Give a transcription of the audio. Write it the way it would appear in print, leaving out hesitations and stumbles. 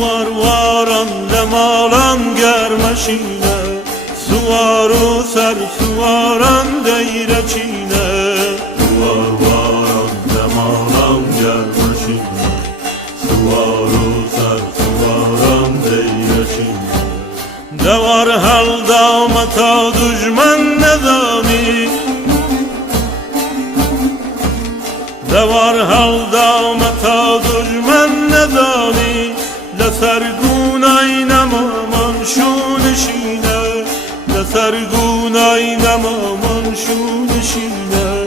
Varvaran lemalan germeşine, suvaru ser suvaran deyreçine. Varvaran lemalan germeşine, suvaru ser suvaran deyreçine. Devar halda mata düşman nedani, devar halda mata düşman nedani. لسرگونای نمامان شونشینه، لسرگونای نمامان شونشینه.